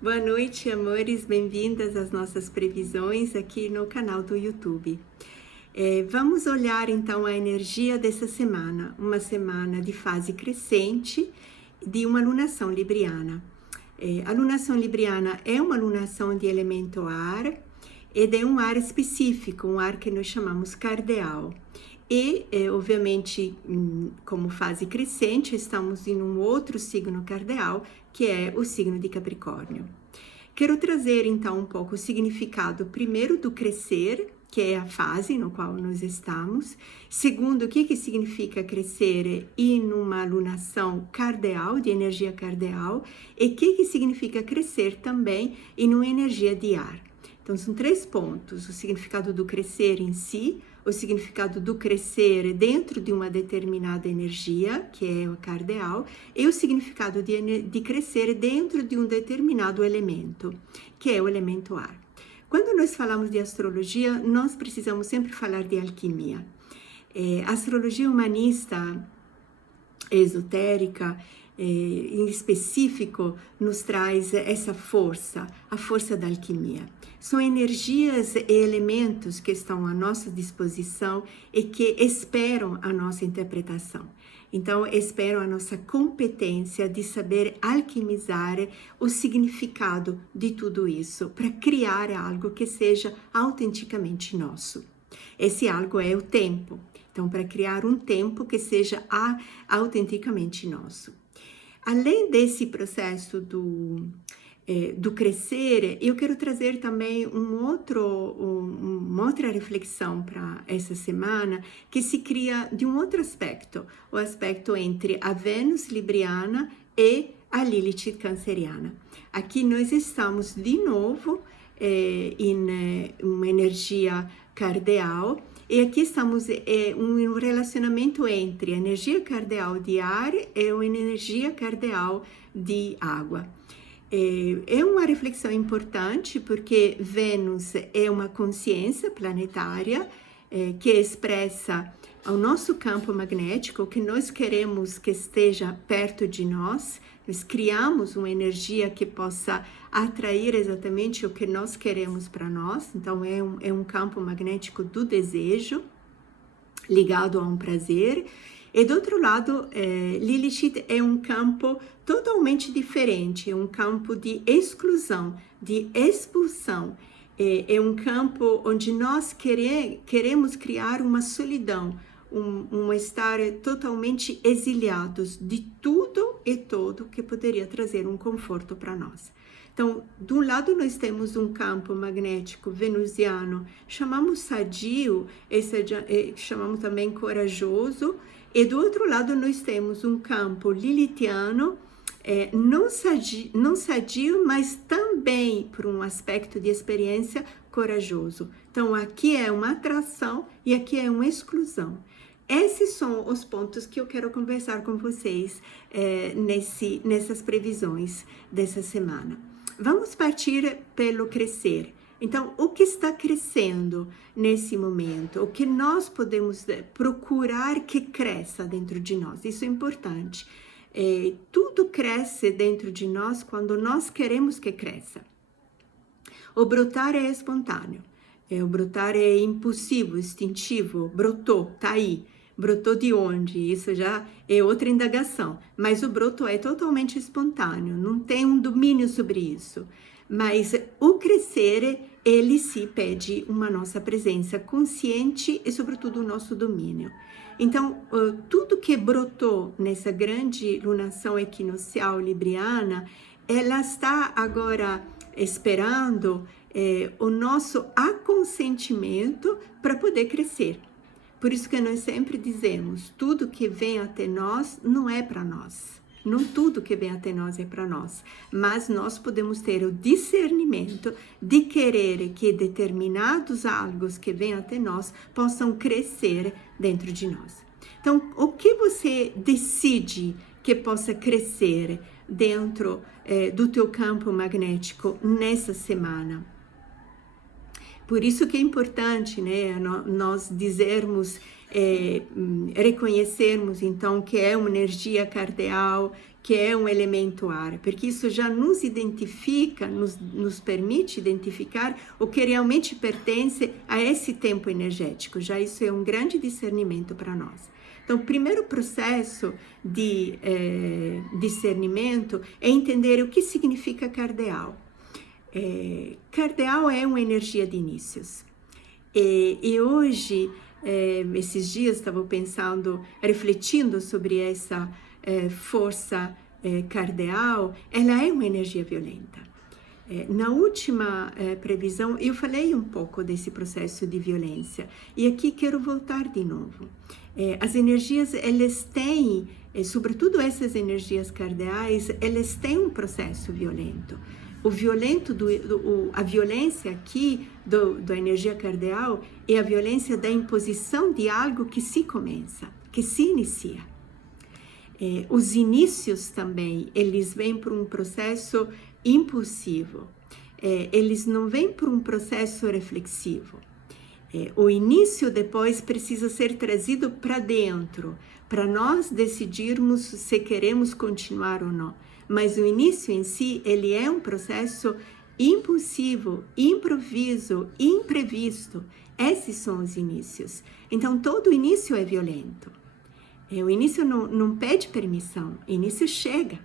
Boa noite, amores, bem-vindas às nossas previsões aqui no canal do YouTube. Vamos olhar então a energia dessa semana, uma semana de fase crescente de uma lunação libriana. A lunação libriana é uma lunação de elemento ar e de um ar específico, um ar que nós chamamos cardeal. E, obviamente, como fase crescente, estamos em um outro signo cardeal, que é o signo de Capricórnio. Quero trazer, então, um pouco o significado, primeiro, do crescer, que é a fase no qual nós estamos. Segundo, o que significa crescer e numa lunação cardeal, de energia cardeal. E o que significa crescer também em uma energia de ar. Então, são 3 pontos: o significado do crescer em si, o significado do crescer dentro de uma determinada energia, que é o cardeal, e o significado de crescer dentro de um determinado elemento, que é o elemento ar. Quando nós falamos de astrologia, nós precisamos sempre falar de alquimia. A astrologia humanista, esotérica, em específico, nos traz essa força, a força da alquimia. São energias e elementos que estão à nossa disposição e que esperam a nossa interpretação. Então, esperam a nossa competência de saber alquimizar o significado de tudo isso para criar algo que seja autenticamente nosso. Esse algo é o tempo. Então, para criar um tempo que seja autenticamente nosso. Além desse processo do crescer, eu quero trazer também uma outra reflexão para essa semana, que se cria de um outro aspecto, o aspecto entre a Vênus libriana e a Lilith canceriana. Aqui nós estamos de novo em uma energia cardeal, e aqui estamos em um relacionamento entre a energia cardeal de ar e uma energia cardeal de água. É uma reflexão importante porque Vênus é uma consciência planetária que expressa o nosso campo magnético, o que nós queremos que esteja perto de nós. Nós criamos uma energia que possa atrair exatamente o que nós queremos para nós. Então, é um campo magnético do desejo, ligado a um prazer. E do outro lado, Lilith é um campo totalmente diferente, é um campo de exclusão, de expulsão. É um campo onde nós queremos criar uma solidão, um estar totalmente exiliados de tudo e todo que poderia trazer um conforto para nós. Então, de um lado nós temos um campo magnético venusiano, chamamos sadio, chamamos também corajoso, e do outro lado nós temos um campo lilithiano, não sadio, mas também por um aspecto de experiência corajoso. Então, aqui é uma atração e aqui é uma exclusão. Esses são os pontos que eu quero conversar com vocês nessas previsões dessa semana. Vamos partir pelo crescer. Então, o que está crescendo nesse momento? O que nós podemos procurar que cresça dentro de nós? Isso é importante. Tudo cresce dentro de nós quando nós queremos que cresça. O brotar é espontâneo. O brotar é impulsivo, instintivo, brotou, tá aí. Brotou de onde? Isso já é outra indagação. Mas o broto é totalmente espontâneo, não tem um domínio sobre isso. Mas o crescer, ele se pede uma nossa presença consciente e, sobretudo, o nosso domínio. Então, tudo que brotou nessa grande lunação equinocial libriana, ela está agora esperando o nosso aconsentimento para poder crescer. Por isso que nós sempre dizemos, tudo que vem até nós não é para nós. Não tudo que vem até nós é para nós, mas nós podemos ter o discernimento de querer que determinados algo que vêm até nós possam crescer dentro de nós. Então, o que você decide que possa crescer dentro do teu campo magnético nessa semana? Por isso que é importante, né, nós dizermos, reconhecermos então que é uma energia cardeal, que é um elemento ar, porque isso já nos identifica, nos permite identificar o que realmente pertence a esse tempo energético. Já isso é um grande discernimento para nós. Então, o primeiro processo de discernimento é entender o que significa cardeal. Cardeal é uma energia de inícios. E hoje, esses dias, estava pensando, refletindo sobre essa força cardeal, ela é uma energia violenta. Na última previsão, eu falei um pouco desse processo de violência, e aqui quero voltar de novo. As energias, elas têm, sobretudo essas energias cardeais, elas têm um processo violento. O violento, a violência aqui da energia cardeal é a violência da imposição de algo que se começa, que se inicia. Os inícios também, eles vêm por um processo impulsivo, eles não vêm por um processo reflexivo. O início depois precisa ser trazido para dentro, para nós decidirmos se queremos continuar ou não. Mas o início em si, ele é um processo impulsivo, improviso, imprevisto. Esses são os inícios. Então, todo início é violento. O início não pede permissão, o início chega,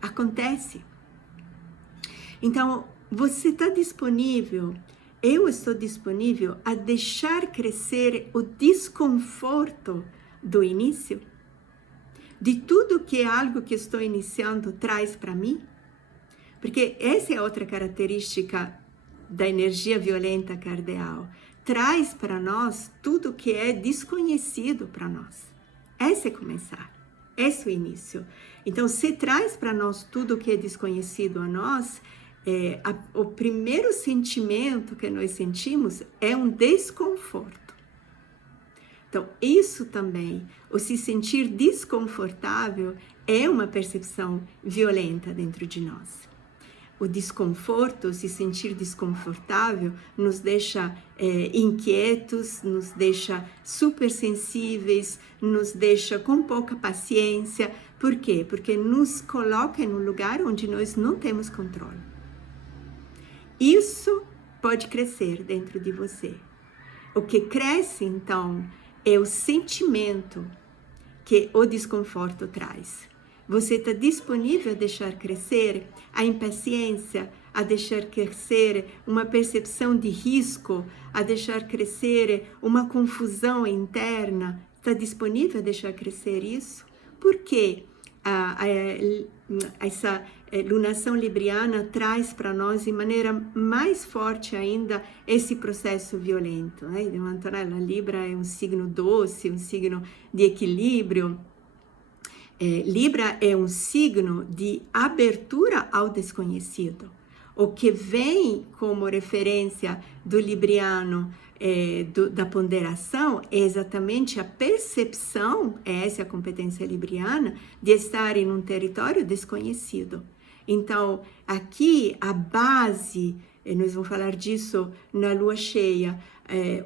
acontece. Então, você está disponível, eu estou disponível a deixar crescer o desconforto do início? De tudo que é algo que estou iniciando traz para mim? Porque essa é outra característica da energia violenta cardeal. Traz para nós tudo que é desconhecido para nós. Esse é começar, esse é o início. Então, se traz para nós tudo que é desconhecido a nós, o primeiro sentimento que nós sentimos é um desconforto. Então, isso também, o se sentir desconfortável, é uma percepção violenta dentro de nós. O desconforto, se sentir desconfortável, nos deixa inquietos, nos deixa supersensíveis, nos deixa com pouca paciência. Por quê? Porque nos coloca em um lugar onde nós não temos controle. Isso pode crescer dentro de você. O que cresce, então, é o sentimento que o desconforto traz. Você está disponível a deixar crescer a impaciência, a deixar crescer uma percepção de risco, a deixar crescer uma confusão interna? Está disponível a deixar crescer isso? Por quê? Essa lunação libriana traz para nós de maneira mais forte ainda esse processo violento, né? Antonella, Libra é um signo doce, um signo de equilíbrio. Libra é um signo de abertura ao desconhecido. O que vem como referência do libriano, da ponderação, é exatamente a percepção, essa é a competência libriana, de estar em um território desconhecido. Então, aqui a base, nós vamos falar disso na lua cheia,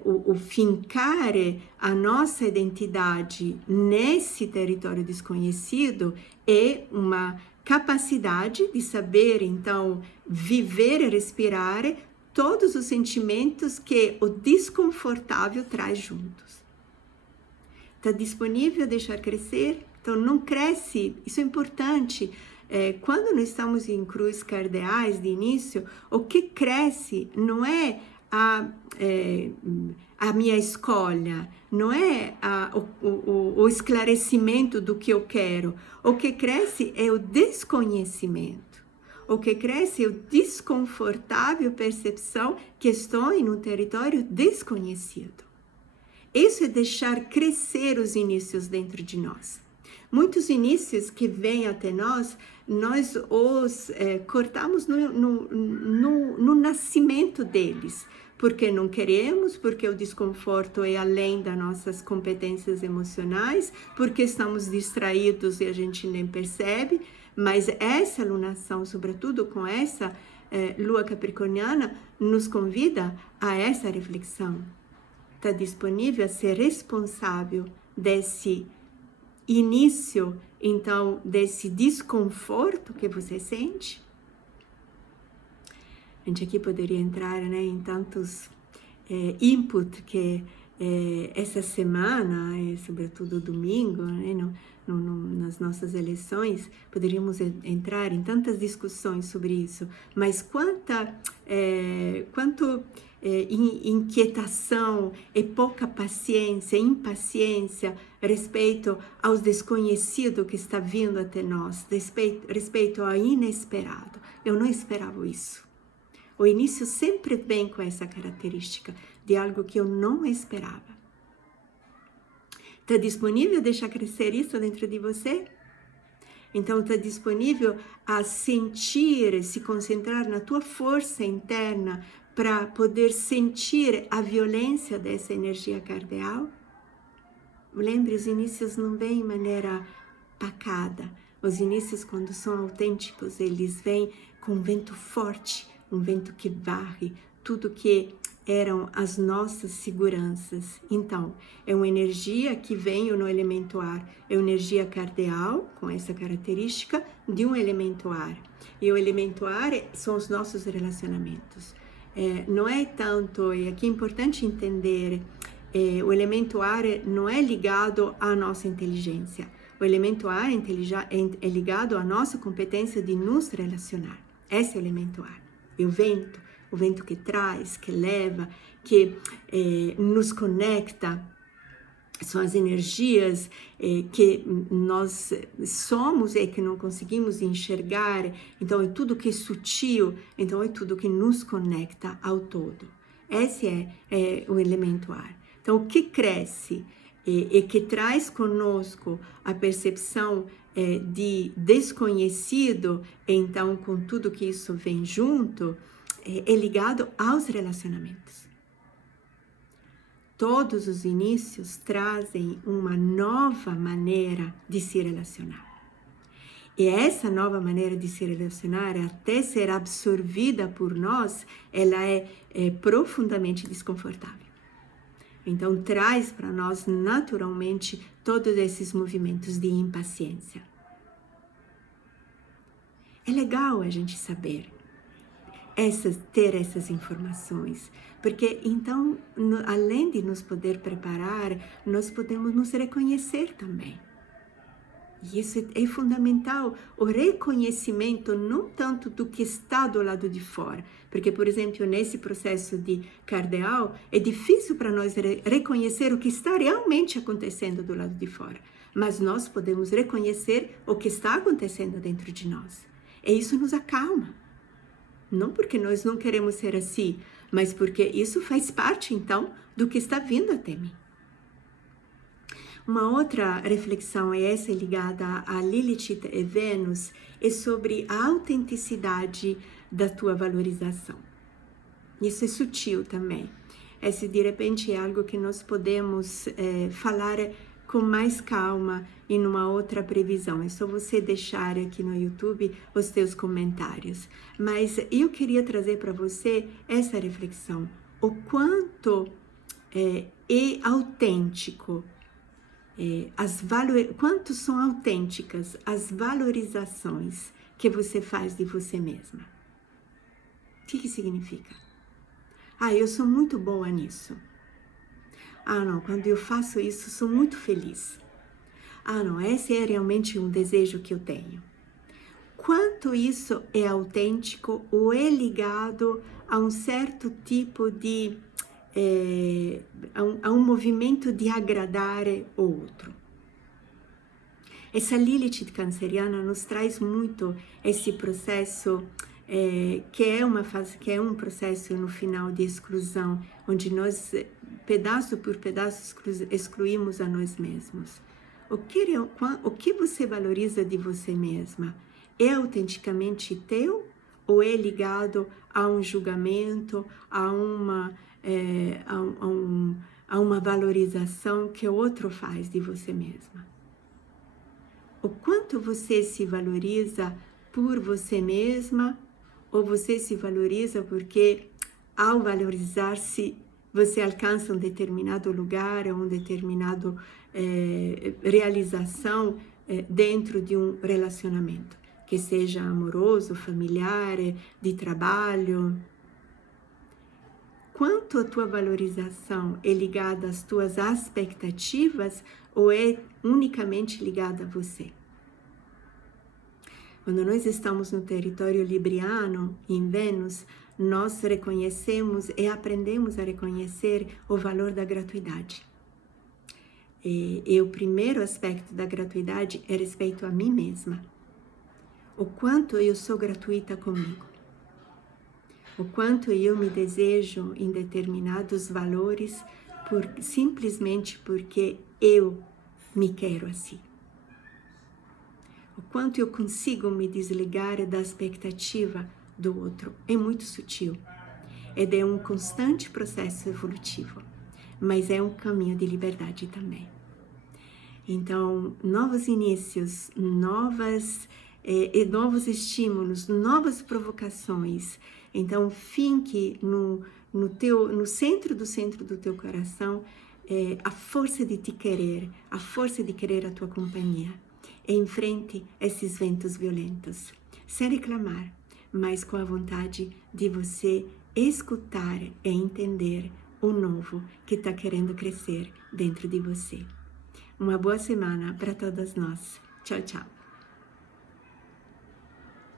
o fincar a nossa identidade nesse território desconhecido é uma capacidade de saber, então, viver e respirar todos os sentimentos que o desconfortável traz juntos. Está disponível a deixar crescer? Então, não cresce, isso é importante. Quando nós estamos em cruz cardeais de início, o que cresce não é a minha escolha, não é o esclarecimento do que eu quero. O que cresce é o desconhecimento. O que cresce é a desconfortável percepção que estou em um território desconhecido. Isso é deixar crescer os inícios dentro de nós. Muitos inícios que vêm até nós os cortamos no nascimento deles, porque não queremos, porque o desconforto é além das nossas competências emocionais, porque estamos distraídos e a gente nem percebe. Mas essa lunação, sobretudo com essa lua capricorniana, nos convida a essa reflexão. Está disponível a ser responsável desse início, então, desse desconforto que você sente. A gente aqui poderia entrar, né, em tantos input que essa semana, sobretudo domingo, né, nas nossas eleições, poderíamos entrar em tantas discussões sobre isso, mas quanto inquietação e pouca paciência, impaciência respeito aos desconhecidos que está vindo até nós, respeito ao inesperado. Eu não esperava isso. O início sempre vem com essa característica de algo que eu não esperava. Está disponível a deixar crescer isso dentro de você? Então, está disponível a sentir, se concentrar na tua força interna para poder sentir a violência dessa energia cardeal? Lembre, os inícios não vêm de maneira pacada. Os inícios, quando são autênticos, eles vêm com um vento forte, um vento que varre tudo que eram as nossas seguranças. Então, é uma energia que vem no elemento ar, é uma energia cardeal, com essa característica de um elemento ar. E o elemento ar são os nossos relacionamentos. Não é tanto, e aqui é importante entender, o elemento ar não é ligado à nossa inteligência. O elemento ar é ligado à nossa competência de nos relacionar. Esse é o elemento ar. E o vento que traz, que leva, que nos conecta, são as energias que nós somos e que não conseguimos enxergar. Então é tudo que é sutil, então é tudo que nos conecta ao todo. Esse é o elemento ar. Então o que cresce e que traz conosco a percepção de desconhecido, então com tudo que isso vem junto, é ligado aos relacionamentos. Todos os inícios trazem uma nova maneira de se relacionar. E essa nova maneira de se relacionar, até ser absorvida por nós, ela é profundamente desconfortável. Então, traz para nós naturalmente todos esses movimentos de impaciência. É legal a gente saber, ter essas informações, porque então, além de nos poder preparar, nós podemos nos reconhecer também. E isso é fundamental, o reconhecimento não tanto do que está do lado de fora, porque, por exemplo, nesse processo de cardeal, é difícil para nós reconhecer o que está realmente acontecendo do lado de fora, mas nós podemos reconhecer o que está acontecendo dentro de nós. E isso nos acalma. Não porque nós não queremos ser assim, mas porque isso faz parte, então, do que está vindo até mim. Uma outra reflexão, e essa é ligada a Lilith e Vênus, é sobre a autenticidade da tua valorização. Isso é sutil também. Esse, de repente, é algo que nós podemos falar com mais calma em uma outra previsão. É só você deixar aqui no YouTube os teus comentários. Mas eu queria trazer para você essa reflexão. O quanto é autêntico, quanto são autênticas as valorizações que você faz de você mesma. O que significa? Eu sou muito boa nisso. Não, quando eu faço isso, sou muito feliz. Não, esse é realmente um desejo que eu tenho. Quanto isso é autêntico ou é ligado a um certo tipo de a um movimento de agradar o outro. Essa Lilith canceriana nos traz muito esse processo que é um processo no final de exclusão, onde nós, pedaço por pedaço, excluímos a nós mesmos. O que você valoriza de você mesma? É autenticamente teu ou é ligado a um julgamento, a uma valorização que o outro faz de você mesma? O quanto você se valoriza por você mesma ou você se valoriza porque, ao valorizar-se, você alcança um determinado lugar, um determinado realização dentro de um relacionamento, que seja amoroso, familiar, de trabalho. Quanto a tua valorização é ligada às tuas expectativas ou é unicamente ligada a você? Quando nós estamos no território libriano, em Vênus, nós reconhecemos e aprendemos a reconhecer o valor da gratuidade. E o primeiro aspecto da gratuidade é respeito a mim mesma. O quanto eu sou gratuita comigo. O quanto eu me desejo em determinados valores simplesmente porque eu me quero assim. O quanto eu consigo me desligar da expectativa do outro. É muito sutil. É um constante processo evolutivo, mas é um caminho de liberdade também. Então, novos inícios, novos estímulos, novas provocações. Então, finque no centro do teu coração a força de te querer, a força de querer a tua companhia. E enfrente esses ventos violentos, sem reclamar, mas com a vontade de você escutar e entender o novo que está querendo crescer dentro de você. Uma boa semana para todas nós. Tchau, tchau.